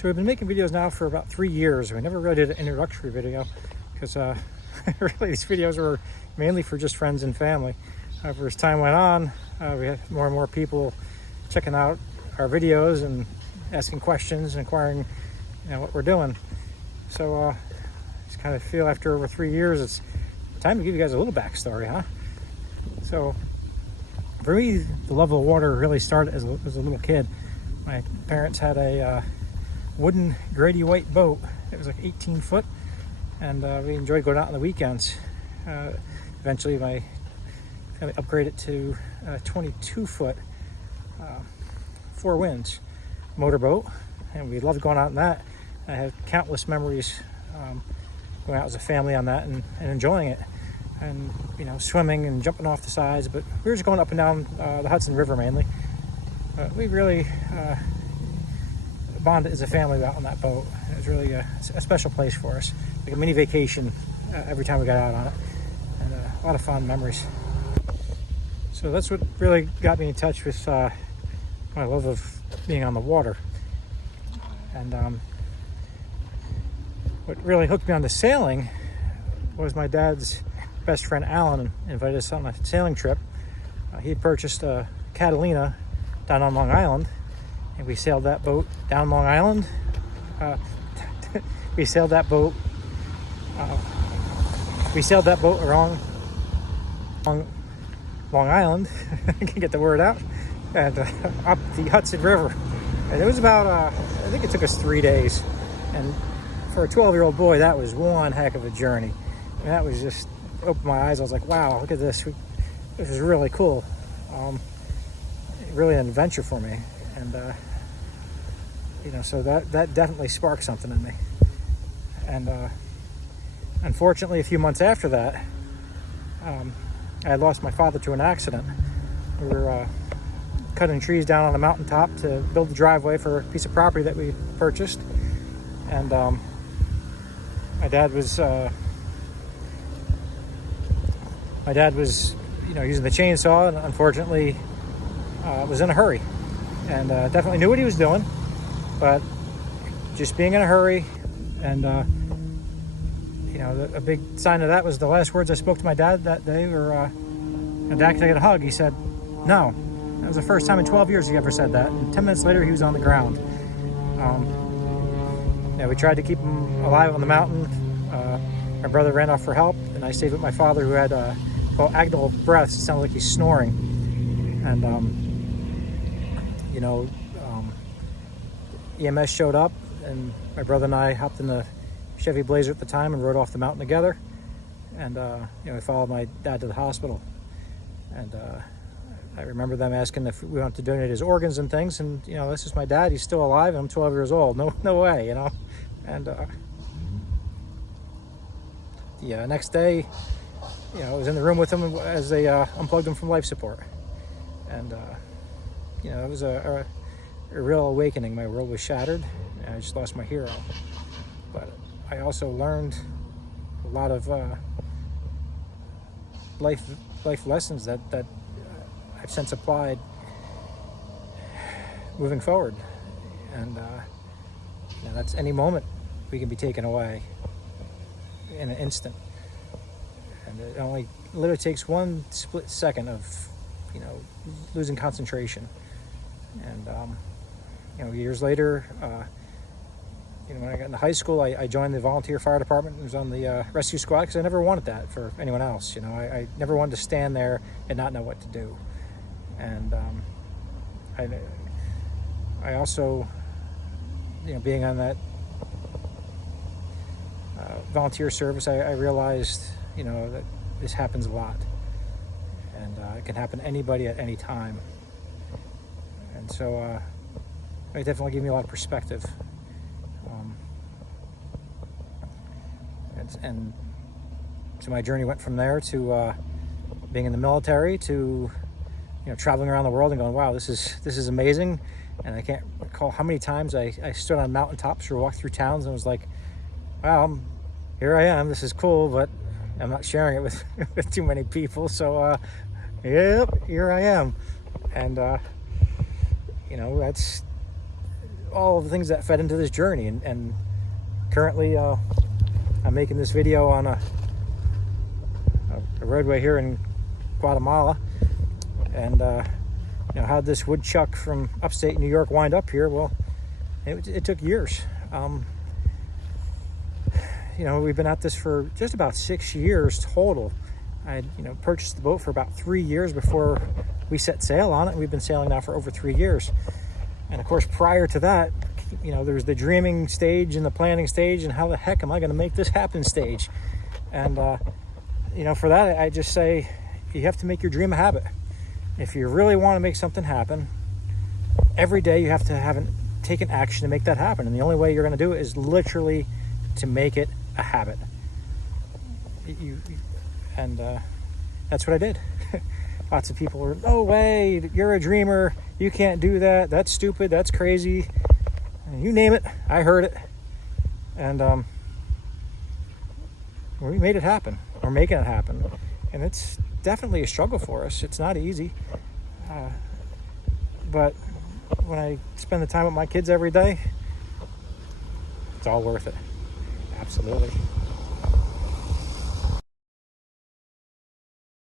So we've been making videos now for about 3 years. We never really did an introductory video because really these videos were mainly for just friends and family. However, as time went on, we had more and more people checking out our videos and asking questions and inquiring, what we're doing. So I just kind of feel after over 3 years, it's time to give you guys a little backstory, huh? So for me, the love of the water really started as a little kid. My parents had a wooden Grady White boat. It was like 18 foot, and we enjoyed going out on the weekends. Eventually my family upgraded to a 22 foot, 4 winds motorboat, and we loved going out in that. I had countless memories going out as a family on that and enjoying it, and swimming and jumping off the sides. But we were just going up and down the Hudson River mainly. We really bonded as a family out on that boat. It was really a special place for us, like a mini vacation every time we got out on it, and a lot of fun memories. So that's what really got me in touch with my love of being on the water. And what really hooked me on the sailing was my dad's best friend Alan invited us on a sailing trip. He had purchased a Catalina down on Long Island, and we sailed that boat down Long Island. We sailed that boat around Long Island. I can get the word out, and up the Hudson River. And it was about I think it took us 3 days, and for a 12-year-old boy, that was one heck of a journey. And that was just opened my eyes. I was like, wow, look at this. This is really cool. Really an adventure for me. And so that definitely sparked something in me. And unfortunately, a few months after that, I had lost my father to an accident. We were cutting trees down on a mountaintop to build the driveway for a piece of property that we purchased. And my dad was using the chainsaw, and unfortunately was in a hurry, and definitely knew what he was doing, but just being in a hurry. And a big sign of that was the last words I spoke to my dad that day were, "Dad, can I get a hug?" He said, "No." That was the first time in 12 years he ever said that. And 10 minutes later, he was on the ground. We tried to keep him alive on the mountain. My brother ran off for help, and I stayed with my father, who had called agonal breaths. It sounded like he's snoring. And EMS showed up, and my brother and I hopped in the Chevy Blazer at the time and rode off the mountain together. And we followed my dad to the hospital. And I remember them asking if we wanted to donate his organs and things. And this is my dad. He's still alive, and I'm 12 years old. No way, And the next day, I was in the room with him as they unplugged him from life support. And it was a real awakening. My world was shattered, and I just lost my hero. But I also learned a lot of life lessons that I've since applied moving forward. And that's any moment we can be taken away in an instant. And it only literally takes one split second of losing concentration. And years later, when I got into high school, I joined the volunteer fire department and was on the rescue squad, because I never wanted that for anyone else. I never wanted to stand there and not know what to do. And I also, being on that volunteer service, I realized, that this happens a lot, and it can happen to anybody at any time. And so it definitely gave me a lot of perspective. And so my journey went from there to being in the military, to traveling around the world and going, wow, this is amazing. And I can't recall how many times I stood on mountaintops or walked through towns and was like, wow, here I am, this is cool, but I'm not sharing it with too many people. So yep, here I am. And that's all of the things that fed into this journey. And currently I'm making this video on a roadway here in Guatemala, and you know, how'd this woodchuck from upstate New York wind up here? Well, it took years. You know, we've been at this for just about 6 years total. I, you know, purchased the boat for about 3 years before we set sail on it. We've been sailing now for over 3 years. And of course, prior to that, you know, there was the dreaming stage and the planning stage and how the heck am I going to make this happen stage. And, you know, for that, I just say you have to make your dream a habit. If you really want to make something happen, every day you have to take an action to make that happen. And the only way you're going to do it is literally to make it a habit. That's what I did. Lots of people were, no way, you're a dreamer, you can't do that, that's stupid, that's crazy, and you name it, I heard it. And we made it happen. We're making it happen, and it's definitely a struggle for us. It's not easy, but when I spend the time with my kids every day, it's all worth it. Absolutely.